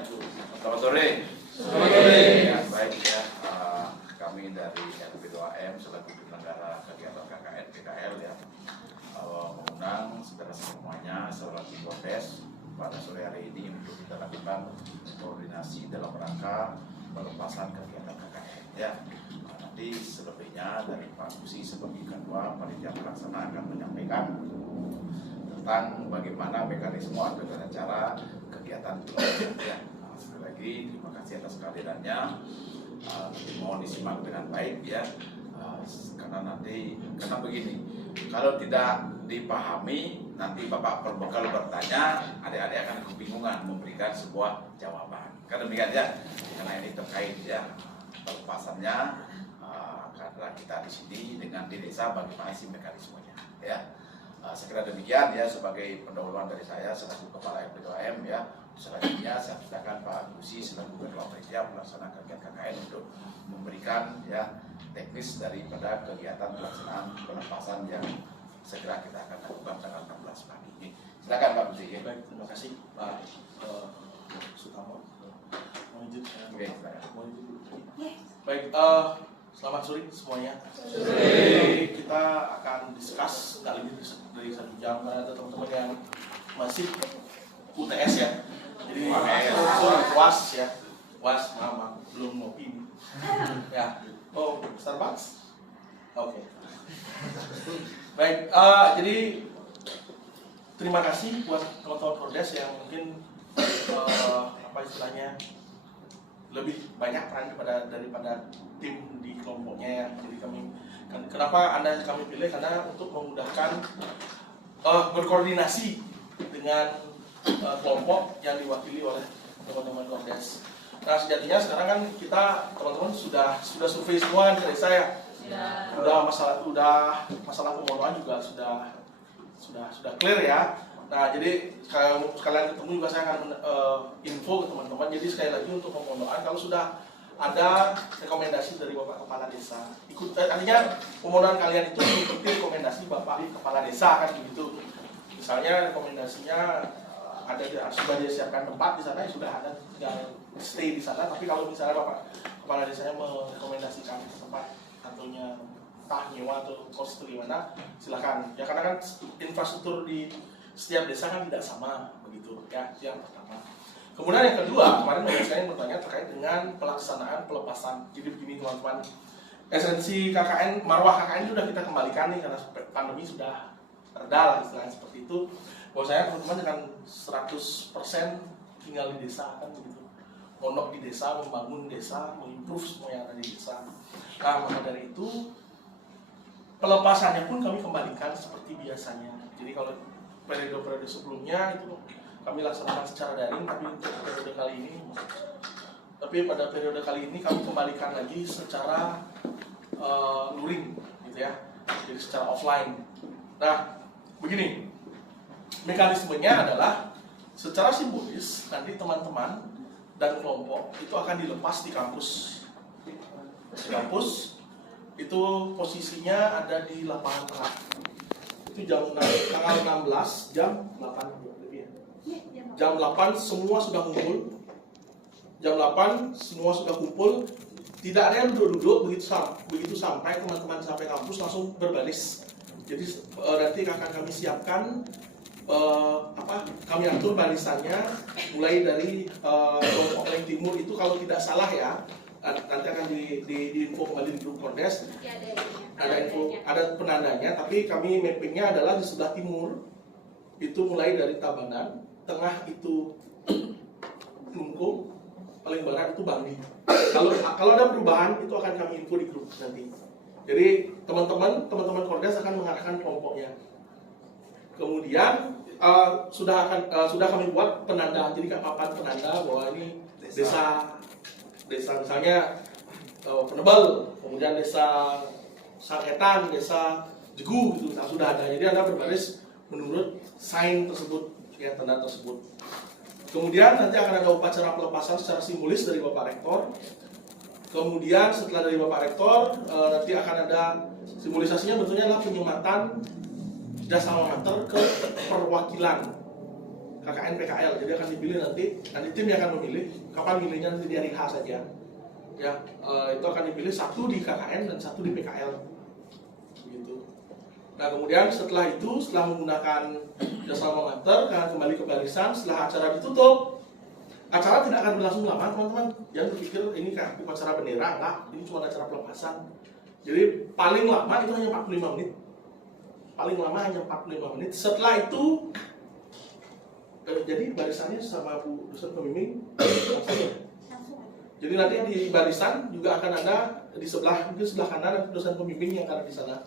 Selamat sore. Selamat sore. Ya, baik ya. Kami dari LP2M selaku penyelenggara kegiatan KKN PKL ya mengundang saudara semuanya selaku protes pada sore hari ini untuk kita lakukan koordinasi dalam rangka pelepasan kegiatan KKN ya. Nanti selebihnya dari Pak Gusi sebagai ketua panitia pelaksana akan menyampaikan tentang bagaimana mekanisme atau cara kegiatan ya. Sekali lagi terima kasih atas kehadirannya. Mohon disimak dengan baik ya, karena begini, kalau tidak dipahami nanti Bapak berbekal bertanya, adik-adik akan kebingungan memberikan sebuah jawaban. Karena demikian ya, karena ini terkait ya pelepasannya, karena kita di sini dengan di desa bagaimana sih mekanismenya ya. Sekira demikian ya sebagai pendahuluan dari saya selaku Kepala LP2M ya. Selanjutnya saya silakan Pak Gusi selaku Ketua Panitia Pelaksana Kegiatan KKN untuk memberikan ya teknis daripada kegiatan pelaksanaan pelepasan yang segera kita akan lakukan tanggal 16 pagi ini. Silakan Pak Gusi. Ya. Baik, terima kasih Pak Sutomo. Baik, selamat sore semuanya. Jadi kita akan discuss nggak lebih dari 1 jam karena ada teman-teman yang masih UTS ya. Jadi was ya, was mama belum ngopi ya. Oh, Starbucks? Oke. Baik, jadi terima kasih buat teman-teman Prodes yang mungkin apa istilahnya lebih banyak peran daripada tim di kelompoknya ya. Jadi kenapa kami pilih karena untuk memudahkan berkoordinasi dengan kelompok yang diwakili oleh teman-teman Prodes. Nah sejatinya sekarang kan kita teman-teman sudah survei semua kan dari saya. Udah masalah pemohon juga sudah clear ya. Nah jadi kalau sekalian ketemu juga saya akan info ke teman-teman. Jadi sekali lagi untuk pemohon kalau sudah ada rekomendasi dari Bapak Kepala Desa, artinya pemohon kalian itu mengikuti rekomendasi Bapak Kepala Desa kan begitu. Misalnya rekomendasinya sudah disiapkan tempat di sana, sudah ada tinggal stay di sana. Tapi kalau misalnya Bapak Kepala Desanya merekomendasikan tempat ataunya entah nyewa atau kos di mana, silakan. Ya karena kan infrastruktur di setiap desa kan tidak sama begitu ya. Yang pertama. Kemudian yang kedua, kemarin saya bertanya terkait dengan pelaksanaan pelepasan. Jadi begini teman-teman, esensi KKN, marwah KKN sudah kita kembalikan nih karena pandemi sudah reda lah istilahnya seperti itu. Bahwa saya teman-teman dengan 100% tinggal di desa kan begitu, pondok di desa, membangun desa, mengimprove semua yang ada di desa. Nah maka dari itu pelepasannya pun kami kembalikan seperti biasanya. Jadi kalau periode-periode sebelumnya itu kami laksanakan secara daring, tapi untuk periode kali ini kami kembalikan lagi secara luring gitu ya, jadi secara offline. Nah begini, mekanismenya adalah secara simbolis nanti teman-teman dan kelompok itu akan dilepas di kampus. Di kampus itu posisinya ada di lapangan tengah. Itu tanggal 16 jam 8 jam 8 semua sudah kumpul. Jam 8 semua sudah kumpul. Tidak ada yang duduk-duduk begitu sampai teman-teman sampai kampus langsung berbaris. Jadi nanti akan kami siapkan kami atur barisannya mulai dari kelompok paling timur itu kalau tidak salah ya, nanti akan diinfo kembali di grup Prodes. Ada penandanya, tapi kami mappingnya adalah di sebelah timur itu mulai dari Tabanan, tengah itu Klungkung, paling barat itu Bangli. Kalau ada perubahan itu akan kami info di grup nanti. Jadi teman-teman Prodes akan mengarahkan kelompoknya. Kemudian sudah kami buat penanda, jadi papan penanda bahwa ini desa misalnya Penebel, kemudian desa Sangketan, desa Jegu gitu, sudah ada. Jadi Anda berbaris menurut sign tersebut, ya tanda tersebut. Kemudian nanti akan ada upacara pelepasan secara simbolis dari Bapak Rektor. Kemudian setelah dari Bapak Rektor nanti akan ada simbolisasinya, bentuknya adalah penyematan jasa mater ke perwakilan KKN PKL. Jadi akan dipilih nanti tim yang akan memilih. Kapan milihnya nanti di hari H saja. Ya, itu akan dipilih satu di KKN dan satu di PKL. Begitu. Nah, kemudian setelah itu, setelah menggunakan jasa alma mater, akan kembali ke barisan. Setelah acara ditutup, acara tidak akan berlangsung lama, teman-teman. Jangan berpikir ini kayak upacara bendera, enggak. Ini cuma acara pelepasan. Jadi paling lama itu hanya 45 menit. Paling lama hanya 45 menit. Setelah itu, jadi barisannya sama Bu dosen pembimbing jadi nanti di barisan juga akan ada di sebelah kanan ada dosen pembimbing yang akan di sana.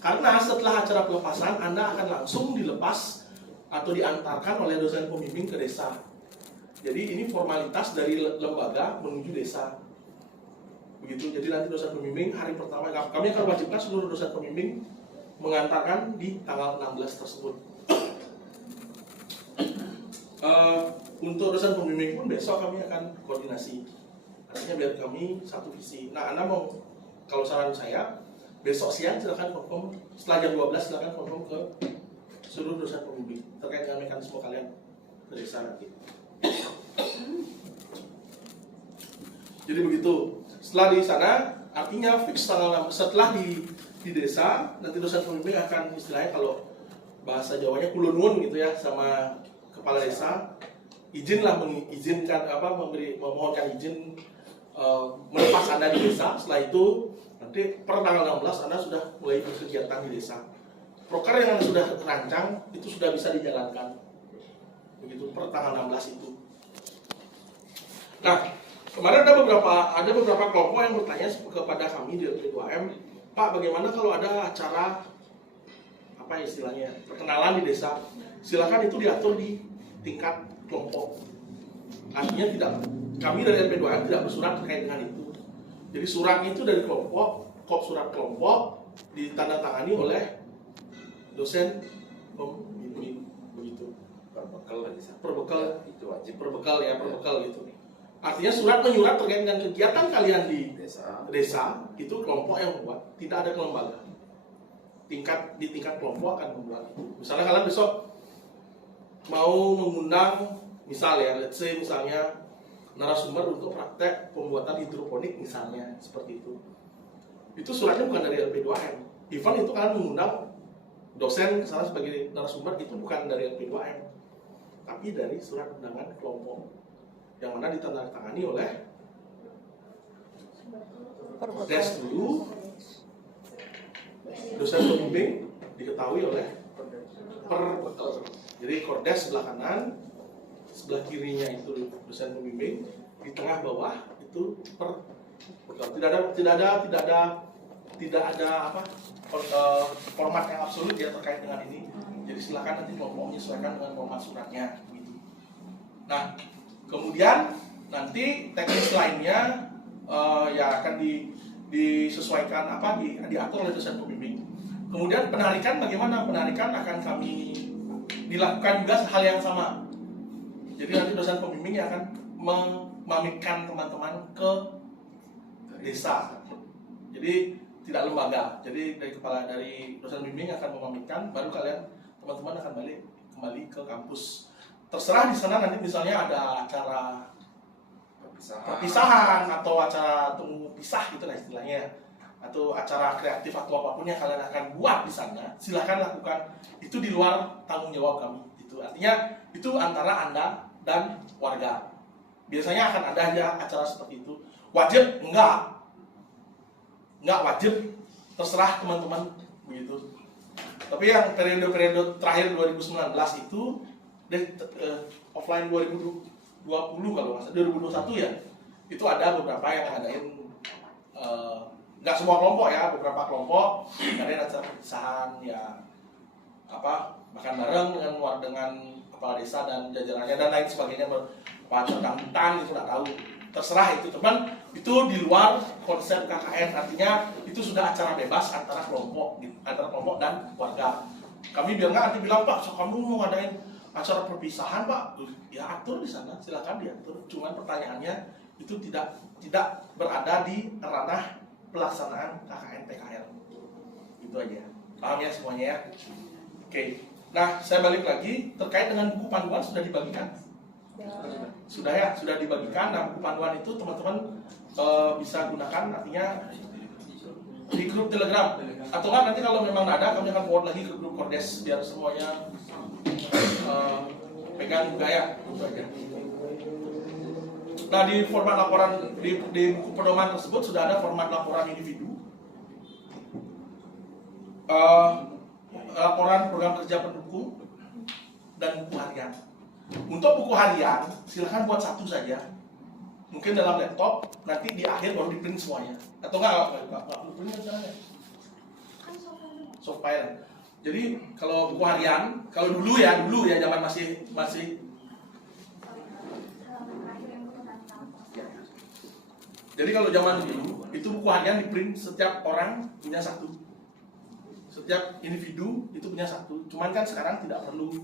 Karena setelah acara pelepasan Anda akan langsung dilepas atau diantarkan oleh dosen pembimbing ke desa. Jadi ini formalitas dari lembaga menuju desa. Begitu. Jadi nanti dosen pembimbing hari pertama kami akan wajibkan seluruh dosen pembimbing mengantarkan di tanggal 16 tersebut. Untuk dosen pembimbing pun besok kami akan koordinasi. Artinya biar kami satu visi. Nah, Anda mau, kalau saran saya, besok siang silakan confirm, setelah jam 12 silakan confirm ke seluruh dosen pembimbing terkait dengan mekanisme kalian ke desa nanti. Jadi begitu. Setelah di sana, artinya fix tanggal 6. Setelah di desa, nanti dosen pembimbing akan istilahnya kalau bahasa Jawanya kulunun gitu ya sama kepala desa, mengizinkan memohonkan izin melepas Anda di desa. Setelah itu nanti per tanggal 16 Anda sudah mulai berkegiatan di desa. Proker yang Anda sudah rancang itu sudah bisa dijalankan. Begitu per tanggal 16 itu. Nah, kemarin ada beberapa kelompok yang bertanya kepada kami di LP2M, Pak, bagaimana kalau ada acara apa istilahnya perkenalan di desa? Silakan itu diatur di tingkat kelompok. Artinya kami dari LP2M tidak bersurat terkait dengan itu. Jadi suratnya itu dari kelompok, surat kelompok ditandatangani oleh dosen pembimbing begitu. Perbekal itu wajib. Perbekal gitu. Artinya surat menyurat terkait dengan kegiatan kalian di desa itu kelompok yang membuat, tidak ada kelembaga. Di tingkat kelompok akan membuat itu. Misalnya kalian besok mau mengundang misalnya narasumber untuk praktek pembuatan hidroponik misalnya seperti itu. Itu suratnya bukan dari LP2M. Even itu kalian mengundang dosen kesana sebagai narasumber itu bukan dari LP2M, tapi dari surat undangan kelompok yang mana ditandatangani oleh Kordes dulu, dosen pembimbing diketahui oleh perbekal. Jadi Kordes sebelah kanan, sebelah kirinya itu dosen pembimbing, di tengah bawah itu perbekal. Tidak ada format yang absolut ya terkait dengan ini. Jadi silakan nanti kelompok menyesuaikan dengan format suratnya gitu. Nah, kemudian nanti teknis lainnya ya akan disesuaikan diatur oleh dosen pembimbing. Kemudian penarikan bagaimana? Penarikan akan kami dilakukan juga hal yang sama. Jadi nanti dosen pembimbing yang akan memamitkan teman-teman ke desa. Jadi tidak lembaga. Jadi dari dosen pembimbing akan memamitkan, baru teman-teman akan kembali ke kampus. Terserah di sana nanti misalnya ada acara perpisahan atau acara temu pisah gitu lah istilahnya, atau acara kreatif atau apapun yang kalian akan buat di sana, silahkan lakukan. Itu di luar tanggung jawab kami. Itu artinya itu antara Anda dan warga. Biasanya akan ada aja acara seperti itu. Wajib nggak wajib, terserah teman-teman begitu. Tapi yang periode-periode terakhir 2019 itu offline 2020 kalau nggak salah 2021 ya, itu ada beberapa yang ngadain nggak semua kelompok ya, beberapa kelompok ngadain acara perpisahan ya, makan bareng dengan kepala desa dan jajarannya dan lain sebagainya, acara dangdutan itu nggak tahu, terserah itu teman. Itu di luar konsep KKN, artinya itu sudah acara bebas antara kelompok dan warga. Kami biar nggak nanti bilang, Pak, so kamu mau ngadain acara perpisahan, Pak, ya atur di sana, silakan diatur. Cuman pertanyaannya itu tidak berada di ranah pelaksanaan KKN PKL. Itu aja. Paham ya semuanya ya? Oke. Nah, saya balik lagi terkait dengan buku panduan sudah dibagikan? Sudah ya, sudah dibagikan. Nah, buku panduan itu teman-teman bisa gunakan, artinya di grup Telegram. Atau enggak nanti kalau memang ada, kami akan forward lagi ke grup Kordes biar semuanya pegang juga ya. Nah, di format laporan di buku pedoman tersebut sudah ada format laporan individu, laporan program kerja pendukung, dan buku harian. Untuk buku harian, silahkan buat satu saja. Mungkin dalam laptop, nanti di akhir baru di print semuanya. Atau enggak print caranya? Soft file. Jadi kalau buku harian, kalau dulu ya zaman masih jadi kalau zaman dulu itu buku harian di print, setiap orang punya satu, setiap individu itu punya satu. Cuman kan sekarang tidak perlu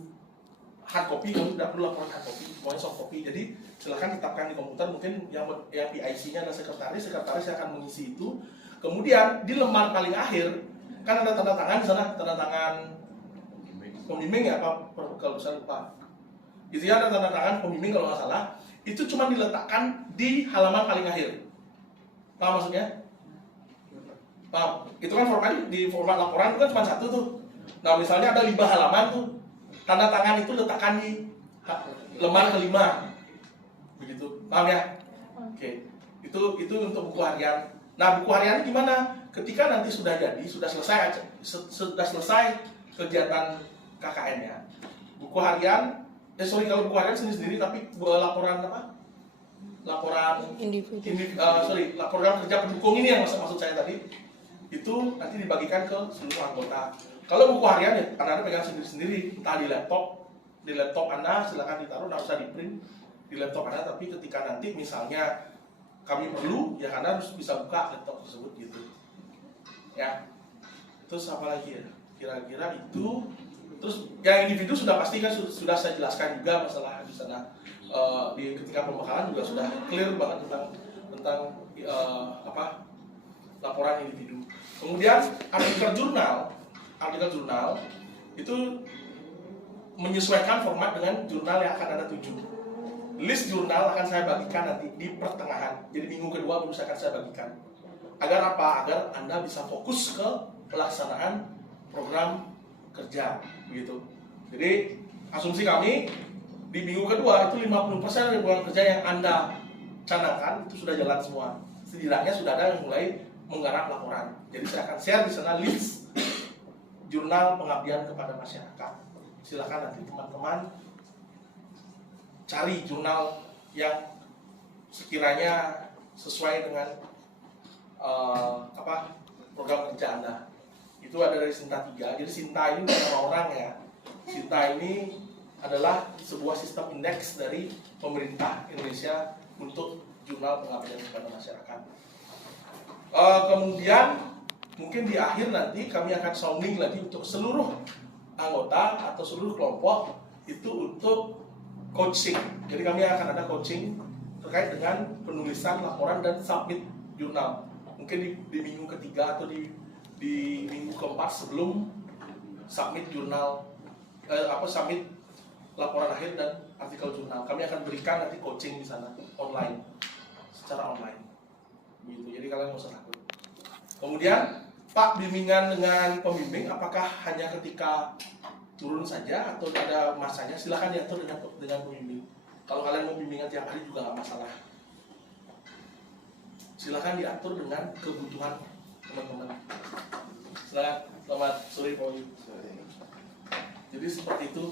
hard copy, kamu tidak perlu laporan hard copy, semuanya soft copy. Jadi silahkan tetapkan di komputer. Mungkin yang PIC-nya adalah sekretaris akan mengisi itu. Kemudian di lembar paling akhir kan ada tanda tangan di sana, tanda tangan pembimbing ya, Pak, kalau saya lupa. Itu ya, ada tanda tangan pembimbing kalau nggak salah. Itu cuma diletakkan di halaman paling akhir. Paham maksudnya? Paham? Itu kan di format laporan itu kan cuma satu tuh. Nah, misalnya ada 5 halaman tuh, tanda tangan itu letakkan di lembar kelima. Begitu. Paham ya? Oke. Itu untuk buku harian. Nah, buku harian gimana? Ketika nanti sudah jadi, sudah selesai kegiatan KKN-nya. Buku harian, kalau buku harian sendiri, tapi laporan apa? Laporan laporan kerja pendukung ini yang maksud saya tadi, itu nanti dibagikan ke seluruh anggota. Kalau buku harian ya, Anda pegang sendiri-sendiri, entah di laptop Anda silakan ditaruh, nggak usah di print di laptop Anda, tapi ketika nanti misalnya kami perlu, ya Anda harus bisa buka laptop tersebut gitu. Ya. Terus apa lagi ya? Kira-kira itu. Terus yang individu sudah pasti kan sudah saya jelaskan juga masalah di sana. Ketika pembekalan juga sudah clear banget tentang laporan individu. Kemudian artikel jurnal itu menyesuaikan format dengan jurnal yang akan Anda tuju. List jurnal akan saya bagikan nanti di pertengahan. Jadi minggu kedua baru akan saya bagikan. Agar apa? Agar Anda bisa fokus ke pelaksanaan program kerja, begitu. Jadi asumsi kami di minggu kedua itu 50% dari program kerja yang Anda canangkan itu sudah jalan semua. Setidaknya sudah ada yang mulai menggarap laporan. Jadi saya akan share di sana list jurnal pengabdian kepada masyarakat. Silakan nanti teman-teman cari jurnal yang sekiranya sesuai dengan program kerja Anda. Itu ada dari Sinta 3. Jadi Sinta ini bukan orang ya. Sinta ini adalah sebuah sistem indeks dari pemerintah Indonesia untuk jurnal pengabdian kepada masyarakat. Kemudian mungkin di akhir nanti kami akan sounding lagi untuk seluruh anggota atau seluruh kelompok itu untuk coaching. Jadi kami akan ada coaching terkait dengan penulisan laporan dan submit jurnal. Mungkin di minggu ketiga atau di minggu keempat sebelum submit jurnal, submit laporan akhir dan artikel jurnal. Kami akan berikan nanti coaching di sana online, secara online. Begitu. Jadi kalian nggak usah takut. Kemudian Pak, bimbingan dengan pembimbing apakah hanya ketika turun saja atau ada masanya? Silakan diatur dengan pembimbing. Kalau kalian mau bimbingan tiap hari juga nggak masalah. Silakan diatur dengan kebutuhan teman-teman. Silakan. Selamat sore Pak. Jadi seperti itu.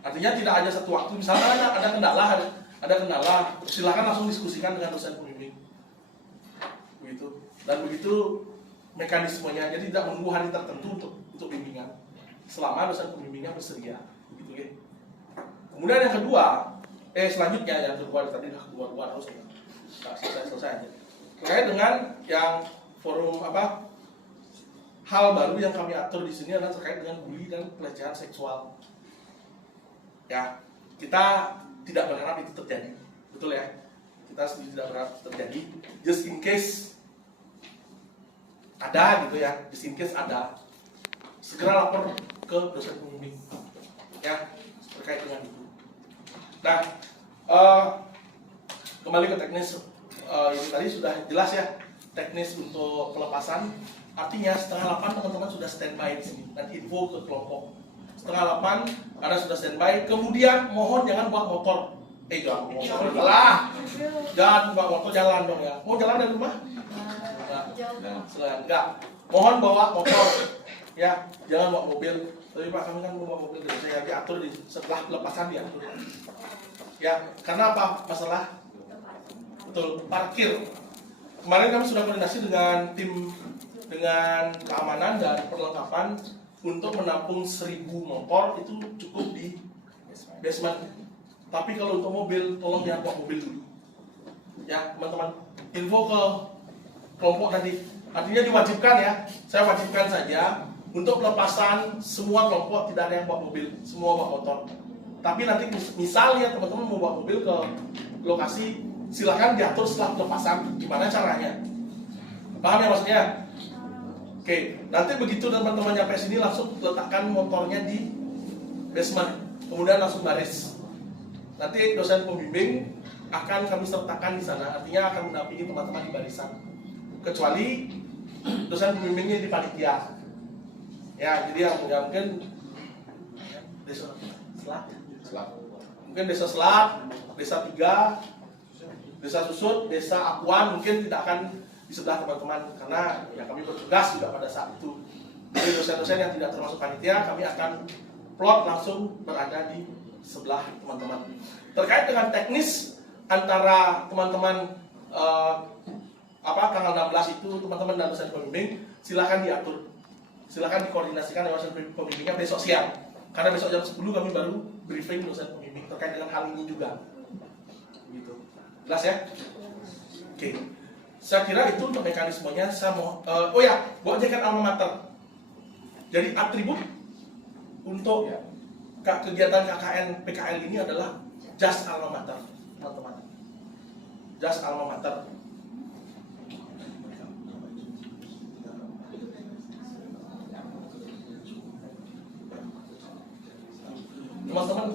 Artinya tidak ada satu waktu. Misalnya ada kendala, silakan langsung diskusikan dengan dosen pembimbing. Begitu. Dan begitu mekanismenya. Jadi tidak menunggu hari tertentu untuk bimbingan. Selama dosen pembimbingnya bersedia. Gitu ya. Kemudian yang kedua, selanjutnya yang kedua tadi udah kedua harus selesai aja. Terkait dengan yang forum hal baru yang kami atur di sini adalah terkait dengan bully dan pelecehan seksual. Ya, kita tidak berharap itu terjadi, betul ya? Kita sendiri tidak berharap terjadi. Just in case ada gitu ya, just in case ada, segera lapor ke dosen pembimbing. ya terkait dengan itu. Nah, kembali ke teknis, ini tadi sudah jelas ya teknis untuk pelepasan. Artinya setengah 8 teman-teman sudah standby di sini. Nanti info ke kelompok. Setengah 8 Anda sudah standby. Kemudian mohon jangan bawa motor. Jangan bawa motor. Jangan bawa motor, jalan dong ya. Mau jalan dari rumah? Enggak. Mohon bawa motor. Ya, jangan bawa mobil. Tapi Pak, kami kan mau bawa mobil dari saya diatur setelah pelepasan diatur. Ya, karena apa? Masalah betul parkir. Kemarin kami sudah koordinasi dengan tim dengan keamanan dan perlengkapan untuk menampung 1000 motor itu cukup di basement. Tapi kalau untuk mobil, tolong jangan bawa mobil dulu. Ya, teman-teman. Info ke kelompok nanti. Artinya diwajibkan ya. Saya wajibkan saja untuk pelepasan semua kelompok tidak ada yang bawa mobil, semua bawa motor. Tapi nanti misalnya teman-teman mau bawa mobil ke lokasi, silakan diatur setelah pelepasan. Gimana caranya? Paham ya maksudnya? Oke, nanti begitu teman-teman nyampe sini langsung letakkan motornya di basement, kemudian langsung baris. Nanti dosen pembimbing akan kami sertakan di sana, artinya akan mendampingi teman-teman di barisan. Kecuali dosen pembimbingnya di panitia. Ya, jadi yang mungkin desa Selat, mungkin desa Selat, desa 3, desa Susut, desa Akuan mungkin tidak akan di sebelah teman-teman karena ya kami bertugas juga pada saat itu. Jadi dosen-dosen yang tidak termasuk panitia kami akan plot langsung berada di sebelah teman-teman. Terkait dengan teknis antara teman-teman tanggal 16 itu teman-teman dan dosen pembimbing silakan diatur, silakan dikoordinasikan dengan dosen pembimbingnya besok siang. Karena besok jam 10 kami baru briefing dosen pembimbing terkait dengan hal ini juga. Gitu. Jelas ya? Oke. Saya kira itu untuk mekanismenya. Saya mau, bawa jaket alma mater. Jadi atribut untuk kegiatan KKN PKL ini adalah jas alma mater, teman-teman. Jas alma mater. Teman-teman,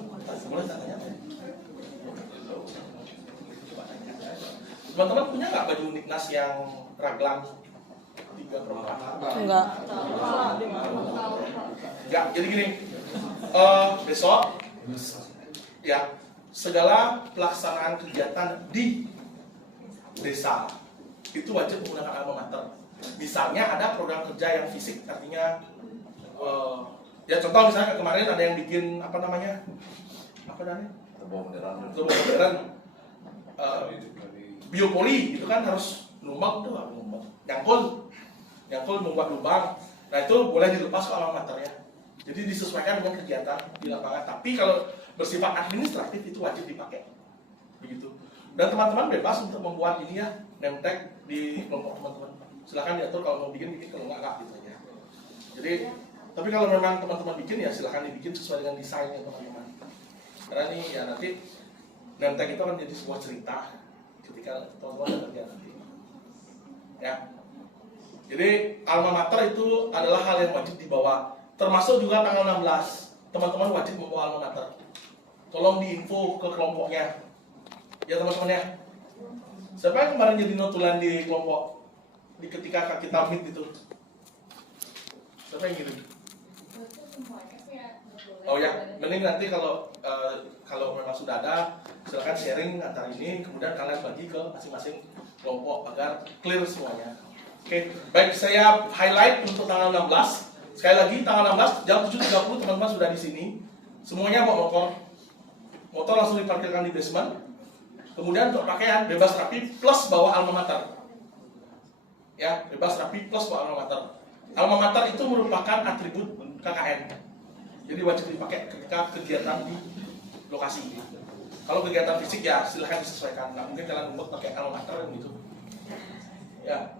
boleh tanya? Teman-teman punya nggak baju Niknas yang raglan 3/4? Enggak. Enggak, jadi gini, besok ya segala pelaksanaan kegiatan di desa itu wajib menggunakan alma mater. Misalnya ada program kerja yang fisik, artinya ya contoh misalnya kemarin ada yang bikin apa namanya Tebal modern biopoli itu kan harus numpang tuh, nyangkul membuat lubang. Nah itu boleh dilepas ke alma maternya. Jadi disesuaikan dengan kegiatan di lapangan. Tapi kalau bersifat administratif itu wajib dipakai. Begitu. Dan teman-teman bebas untuk membuat ini ya, name tag di kelompok teman-teman. Silakan diatur kalau mau bikin, kalau enggak gitu aja. Jadi, tapi kalau memang teman-teman bikin ya silakan dibikin sesuai dengan desainnya teman-teman. Karena ini ya nanti name tag itu akan jadi sebuah cerita ketika teman-teman ada kerja nanti. Ya. Jadi alma mater itu adalah hal yang wajib dibawa. Termasuk juga tanggal 16. Teman-teman wajib membawa alma mater. Tolong diinfo ke kelompoknya. Ya teman-teman ya. Siapa yang kemarin jadi notulen di kelompok? Di ketika kita meet itu. Siapa yang ngirim? Oh ya, mending nanti kalau memang sudah ada, silakan sharing antara ini, kemudian kalian bagi ke masing-masing kelompok agar clear semuanya. Oke, baik, saya highlight untuk tanggal 16. Sekali lagi, tanggal 16 jam 7.30 teman-teman sudah di sini. Semuanya bawa motor. Motor langsung diparkirkan di basement. Kemudian untuk pakaian bebas rapi plus bawa alma mater. Ya, bebas rapi plus bawa alma mater. Alma mater itu merupakan atribut KKN. Jadi wajib dipakai ketika kegiatan di lokasi. Kalau kegiatan fisik ya silahkan disesuaikan. Nah, mungkin kalian membuat pakai alma mater gitu. Ya.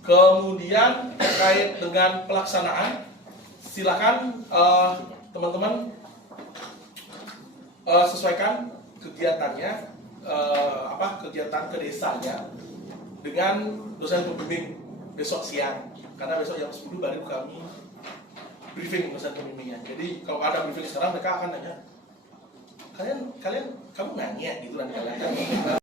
Kemudian terkait dengan pelaksanaan, silakan teman-teman sesuaikan kegiatannya, kegiatan ke desanya dengan dosen pembimbing besok siang. Karena besok jam 10 baru kami briefing dosen pembimbingnya. Jadi kalau ada briefing sekarang mereka akan nanya, kamu nanya gitu kan kalian.